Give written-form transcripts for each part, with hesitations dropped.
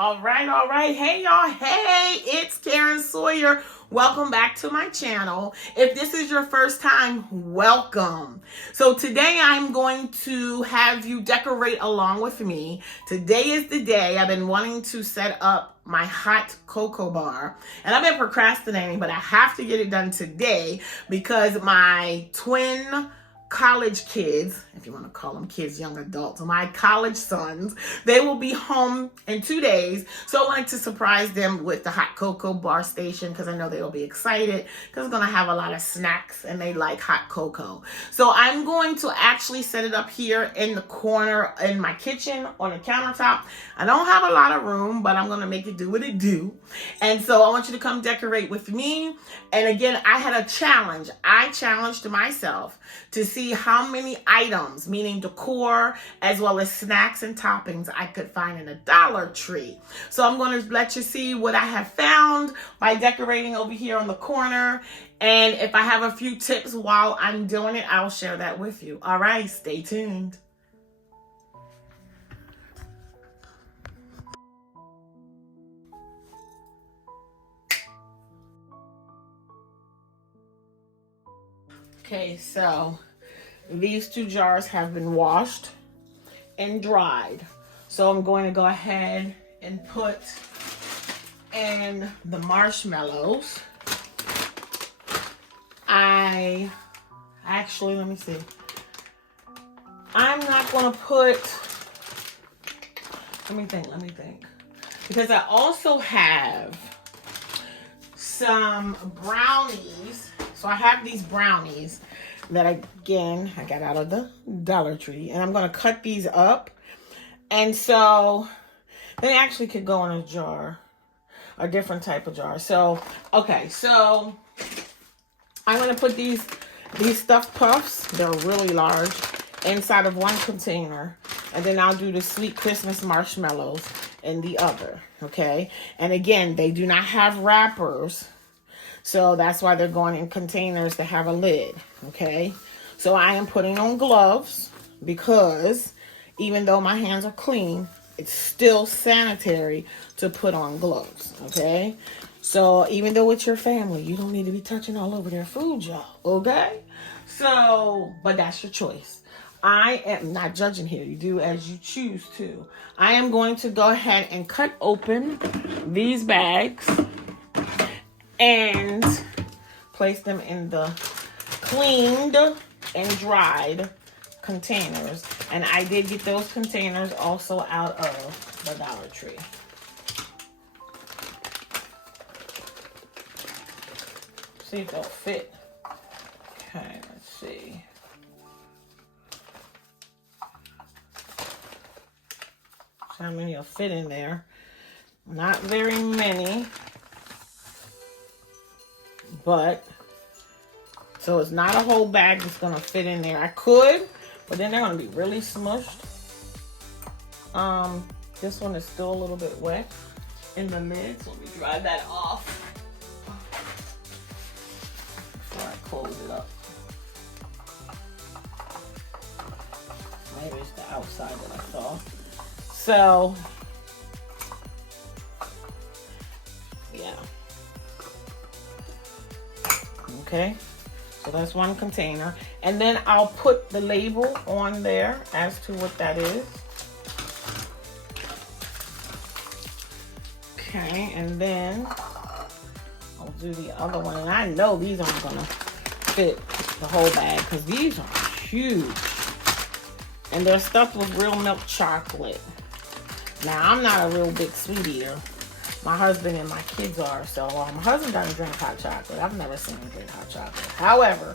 All right. Hey, y'all. Hey, it's Karen Sawyer. Welcome back to my channel. If this is your first time, welcome. So today I'm going to have you decorate along with me. Today is the day. I've been wanting to set up my hot cocoa bar, and I've been procrastinating, but I have to get it done today because my twin college kids, if you want to call them kids, young adults, my college sons, they will be home in 2 days. So I wanted to surprise them with the hot cocoa bar station because I know they will be excited because it's going to have a lot of snacks and they like hot cocoa. So I'm going to actually set it up here in the corner in my kitchen on the countertop. I don't have a lot of room, but I'm going to make it do what it do. And so I want you to come decorate with me. And again, I had a challenge. I challenged myself to see how many items, meaning decor, as well as snacks and toppings, I could find in a Dollar Tree. So I'm going to let you see what I have found by decorating over here on the corner. And if I have a few tips while I'm doing it, I'll share that with you. All right, stay tuned. Okay, so these 2 jars have been washed and dried. So I'm going to go ahead and put in the marshmallows. Let me see. I'm not going to put, let me think. Because I also have some brownies. So I have these brownies that I got out of the Dollar Tree, and I'm going to cut these up. And so they actually could go in a jar, a different type of jar. So, okay, so I'm going to put these stuffed puffs, they're really large, inside of one container. And then I'll do the sweet Christmas marshmallows in the other, okay? And again, they do not have wrappers. So that's why they're going in containers that have a lid, okay? So I am putting on gloves because even though my hands are clean, it's still sanitary to put on gloves, okay? So even though it's your family, you don't need to be touching all over their food, y'all, okay? So, but that's your choice. I am not judging here. You do as you choose to. I am going to go ahead and cut open these bags and place them in the cleaned and dried containers. And I did get those containers also out of the Dollar Tree. See if they'll fit. Okay, let's see. How many will fit in there? Not very many. But, so it's not a whole bag that's going to fit in there. I could, but then they're going to be really smushed. This one is still a little bit wet in the lid, so let me dry that off before I close it up. Maybe it's the outside that I saw. So, yeah. Okay, so that's one container. And then I'll put the label on there as to what that is. Okay, and then I'll do the other one. And I know these aren't gonna fit the whole bag because these are huge. And they're stuffed with real milk chocolate. Now, I'm not a real big sweet eater. My husband and my kids are, so my husband doesn't drink hot chocolate. I've never seen him drink hot chocolate. However,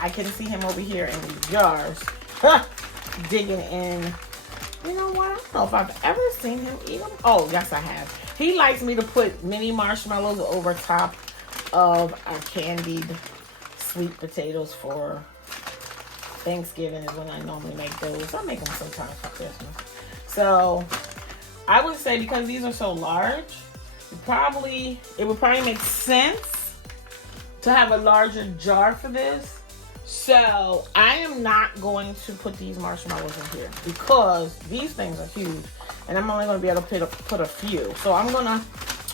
I can see him over here in these jars, digging in. You know what? I don't know if I've ever seen him eat them. Oh, yes, I have. He likes me to put mini marshmallows over top of our candied sweet potatoes for Thanksgiving is when I normally make those. I make them sometimes for Christmas. So I would say because these are so large, it would probably make sense to have a larger jar for this So I am not going to put these marshmallows in here because these things are huge and I'm only going to be able to put a few. So I'm going to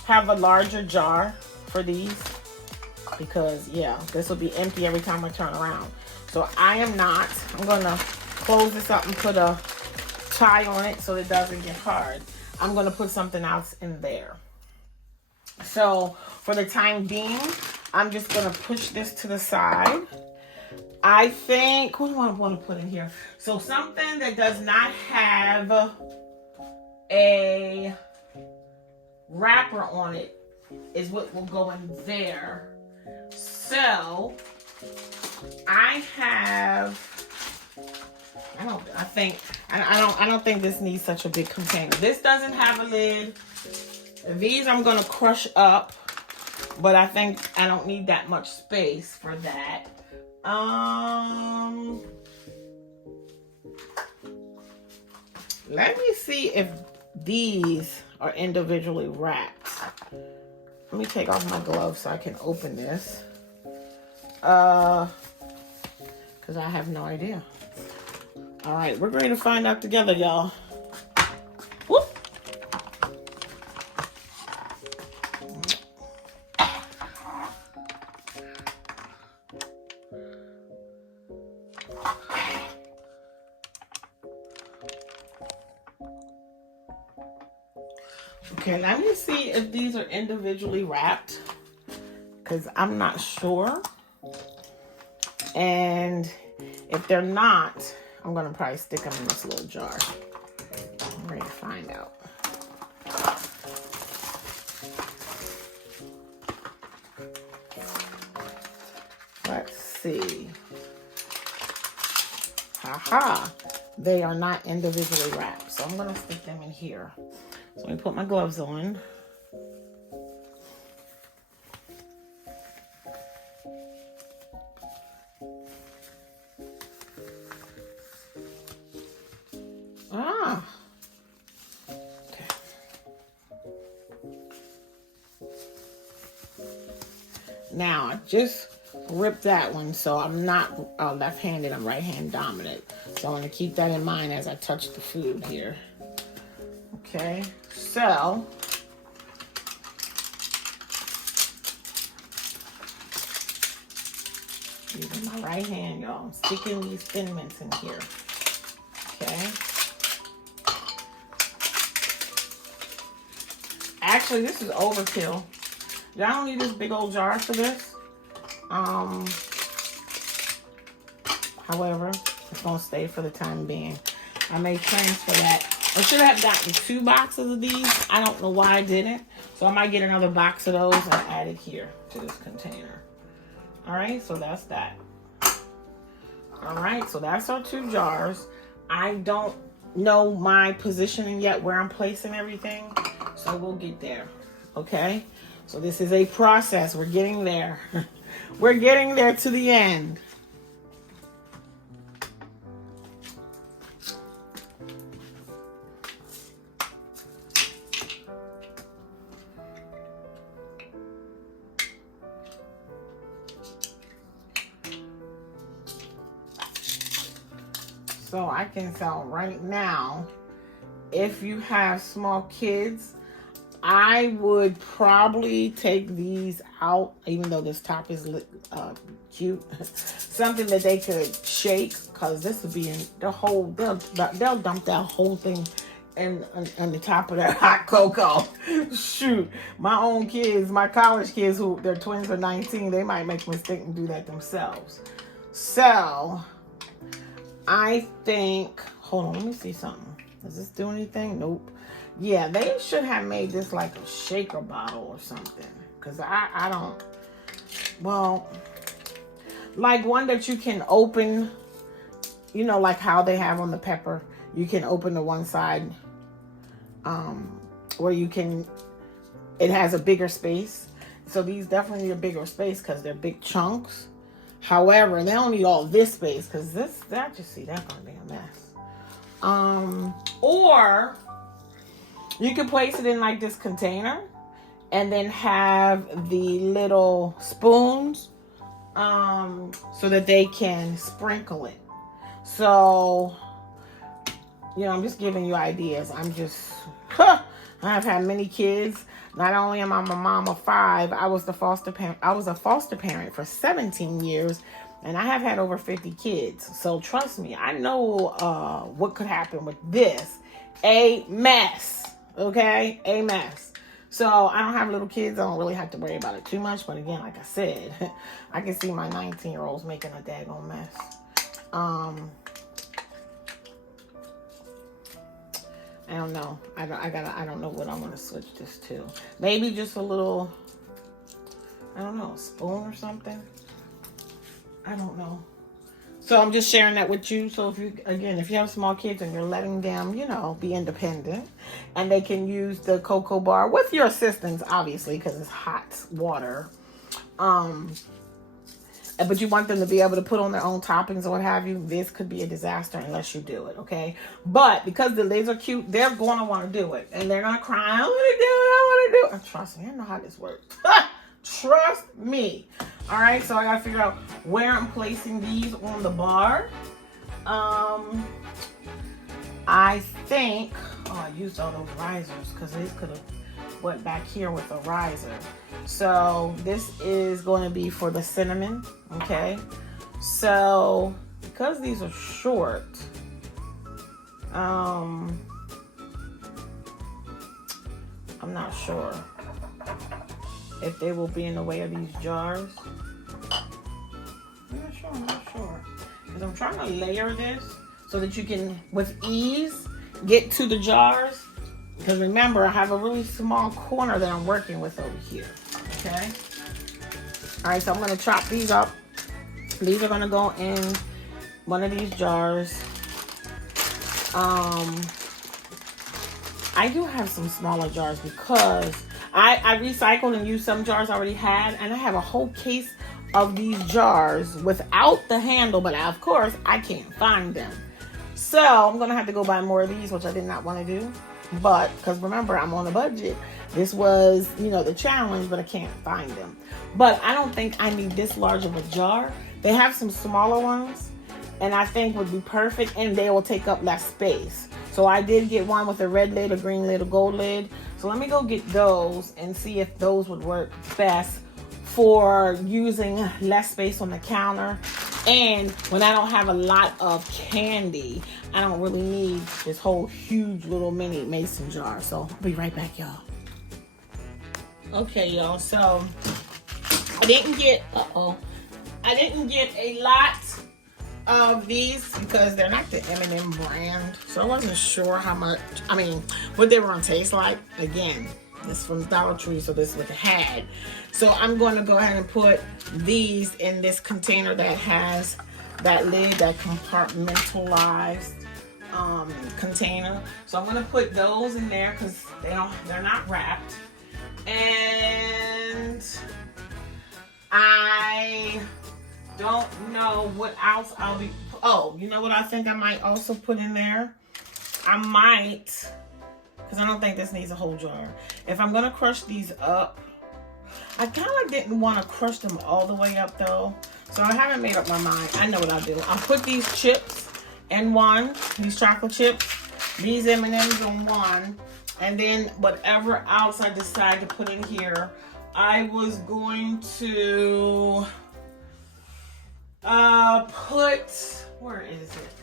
have a larger jar for these because, yeah, this will be empty every time I turn around. So I'm going to close this up and put a tie on it so it doesn't get hard. I'm going to put something else in there. So for the time being, I'm just going to push this to the side. I think, what do I want to put in here? So something that does not have a wrapper on it is what will go in there. So I don't think this needs such a big container. This doesn't have a lid. These I'm gonna crush up, but I think I don't need that much space for that. Let me see if these are individually wrapped. Let me take off my gloves so I can open this. Because I have no idea. All right, we're going to find out together, y'all. Whoop. Okay, let me see if these are individually wrapped, because I'm not sure. And if they're not, I'm going to probably stick them in this little jar. I'm ready to find out. Let's see. Haha. They are not individually wrapped, so I'm going to stick them in here. So let me put my gloves on. Okay. Now, I just ripped that one, so I'm not left-handed, I'm right-hand dominant. So I want to keep that in mind as I touch the food here. Okay, so using my right hand, y'all, I'm sticking these Thin Mints in here. Okay. Actually, this is overkill. Y'all don't need this big old jar for this. However, it's gonna stay for the time being. I may transfer that. I should have gotten 2 boxes of these. I don't know why I didn't. So I might get another box of those and add it here to this container. All right, so that's that. All right, so that's our 2 jars. I don't know my positioning yet, where I'm placing everything. So we'll get there, okay? So this is a process. We're getting there. We're getting there to the end. So I can tell right now, if you have small kids, I would probably take these out, even though this top is cute. Something that they could shake, because this would be in the whole, they'll dump that whole thing in the top of that hot cocoa. Shoot, my own kids, my college kids, who their twins are 19, they might make a mistake and do that themselves. So I think, hold on, let me see something. Does this do anything? Nope. Yeah, they should have made this like a shaker bottle or something. Because I don't, well, like one that you can open, you know, like how they have on the pepper. You can open the one side where you can, it has a bigger space. So these definitely need a bigger space because they're big chunks. However, they don't need all this space because that just see, that's gonna be a mess. Or you can place it in like this container and then have the little spoons so that they can sprinkle it. So, you know, I'm just giving you ideas. I have had many kids. Not only am I a mom of 5, I was a foster parent for 17 years, and I have had over 50 kids. So trust me, I know what could happen with this. A mess. Okay? A mess. So I don't have little kids. I don't really have to worry about it too much. But again, like I said, I can see my 19-year-olds making a daggone mess. I don't know. I don't know what I'm gonna switch this to. Maybe just a little, I don't know, a spoon or something. I don't know. So I'm just sharing that with you. So if you have small kids and you're letting them, you know, be independent, and they can use the cocoa bar with your assistance, obviously, because it's hot water. But you want them to be able to put on their own toppings or what have you. This could be a disaster unless you do it, okay? But because the lids are cute, they're going to want to do it. And they're going to cry, I want to do it, I want to do it. And trust me, I know how this works. Trust me. All right, so I got to figure out where I'm placing these on the bar. I think, I used all those risers because these could have went back here with a riser. So this is going to be for the cinnamon, okay? So because these are short, I'm not sure if they will be in the way of these jars. I'm not sure. Because I'm trying to layer this so that you can, with ease, get to the jars. Because remember, I have a really small corner that I'm working with over here, okay? All right, so I'm going to chop these up. These are going to go in one of these jars. I do have some smaller jars because I recycled and used some jars I already had, and I have a whole case of these jars without the handle, but of course, I can't find them. So I'm going to have to go buy more of these, which I did not want to do. But, because remember, I'm on a budget. This was, you know, the challenge, but I can't find them. But I don't think I need this large of a jar. They have some smaller ones, and I think would be perfect, and they will take up less space. So I did get one with a red lid, a green lid, a gold lid. So let me go get those and see if those would work best for using less space on the counter. And when I don't have a lot of candy, I don't really need this whole huge little mini mason jar. So I'll be right back, y'all. Okay, y'all. So I didn't get a lot of these because they're not the M&M brand. So I wasn't sure what they were gonna taste like. Again, this is from Dollar Tree, so this is what they had. So I'm going to go ahead and put these in this container that has that lid, that compartmentalized container. So I'm going to put those in there because they're not wrapped. And I don't know what else I'll be. Oh, you know what I think I might also put in there? I might, because I don't think this needs a whole jar. If I'm going to crush these up, I kind of didn't want to crush them all the way up though. So I haven't made up my mind. I know what I'll do. I'll put these chips in one, these chocolate chips, these M&Ms in one, and then whatever else I decide to put in here, I was going to put, where is it?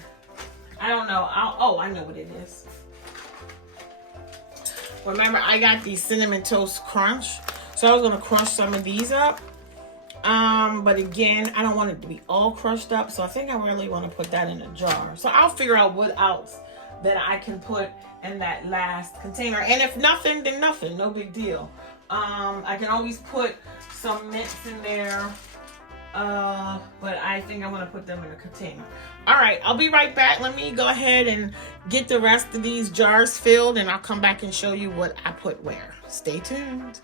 I don't know. I know what it is. Remember, I got these Cinnamon Toast Crunch. So I was going to crush some of these up. But again, I don't want it to be all crushed up. So I think I really want to put that in a jar. So I'll figure out what else that I can put in that last container. And if nothing, then nothing. No big deal. I can always put some mints in there. But I think I'm going to put them in a container. All right, I'll be right back. Let me go ahead and get the rest of these jars filled, and I'll come back and show you what I put where. Stay tuned.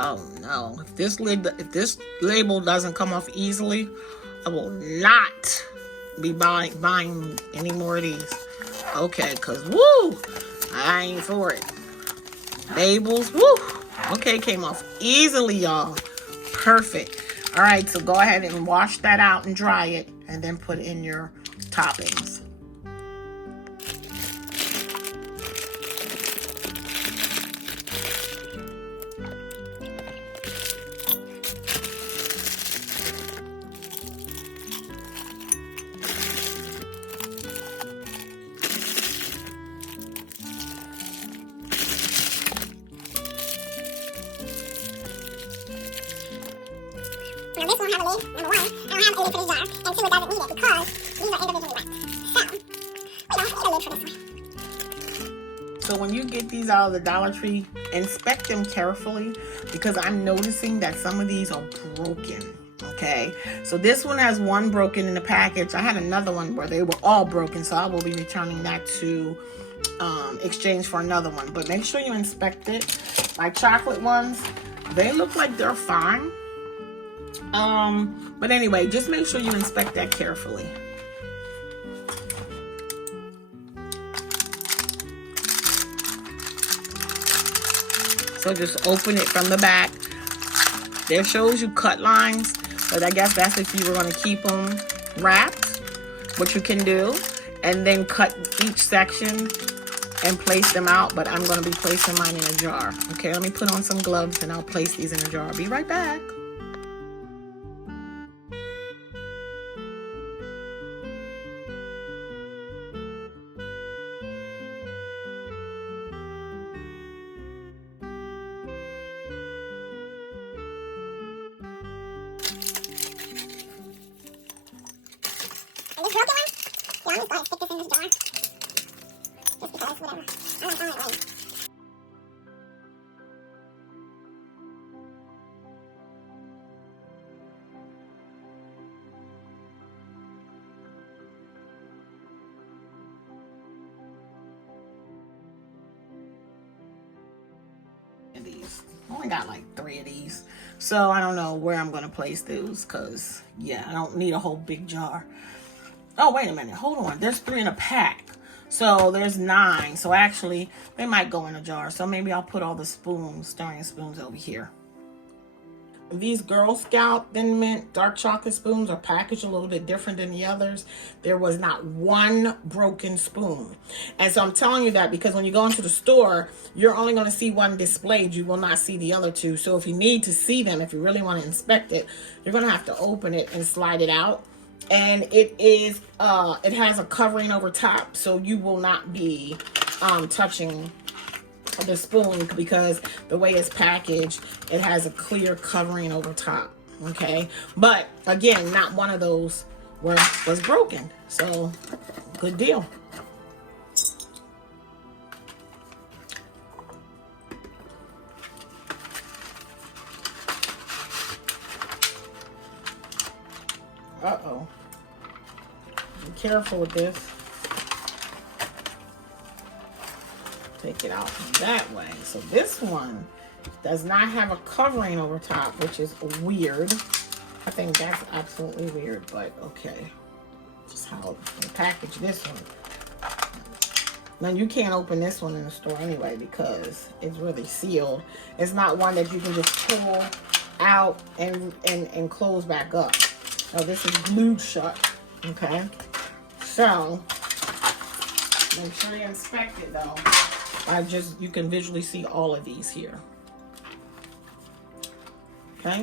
Oh no, if this label doesn't come off easily, I will not be buying any more of these. Okay, cause woo, I ain't for it. Labels, woo. Okay, came off easily, y'all. Perfect. All right, so go ahead and wash that out and dry it, and then put in your toppings. Now this won't have a lid, number one. I don't have a lid for the jar, and two, it doesn't need it because these are individually wrapped. So, we don't need a lid for this one. So when you get these out of the Dollar Tree, inspect them carefully because I'm noticing that some of these are broken. Okay, so this one has one broken in the package. I had another one where they were all broken, so I will be returning that to exchange for another one. But make sure you inspect it. My chocolate ones, they look like they're fine. But anyway, just make sure you inspect that carefully. So just open it from the back. There shows you cut lines, but I guess that's if you were going to keep them wrapped, which you can do, and then cut each section and place them out. But I'm going to be placing mine in a jar. Okay, let me put on some gloves and I'll place these in a jar. I'll be right back. And this broken one, yeah, I'm just going to stick this in this jar. Just because, whatever. I'm not throwing it away. These. I only got like 3 of these. So I don't know where I'm going to place those because, yeah, I don't need a whole big jar. Oh, wait a minute. Hold on. There's 3 in a pack. So there's 9. So actually, they might go in a jar. So maybe I'll put all the spoons, stirring spoons over here. These Girl Scout Thin Mint dark chocolate spoons are packaged a little bit different than the others. There was not one broken spoon. And so I'm telling you that because when you go into the store, you're only going to see one displayed. You will not see the other 2. So if you need to see them, if you really want to inspect it, you're going to have to open it and slide it out. And it has a covering over top, so you will not be touching the spoon because the way it's packaged, it has a clear covering over top. Okay, but again, not one of those was broken, so good deal. Uh-oh. Be careful with this. Take it out that way. So this one does not have a covering over top, which is weird. I think that's absolutely weird, but okay. Just how they package this one. Now you can't open this one in the store anyway because it's really sealed. It's not one that you can just pull out and close back up. Now this is glued shut. Okay. So make sure you inspect it though. You can visually see all of these here. Okay.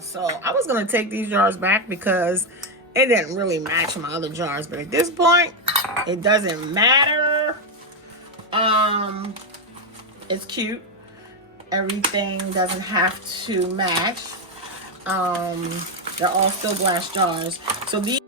So I was gonna take these jars back because it didn't really match my other jars, but at this point it doesn't matter. It's cute. Everything doesn't have to match. They're all still glass jars. So these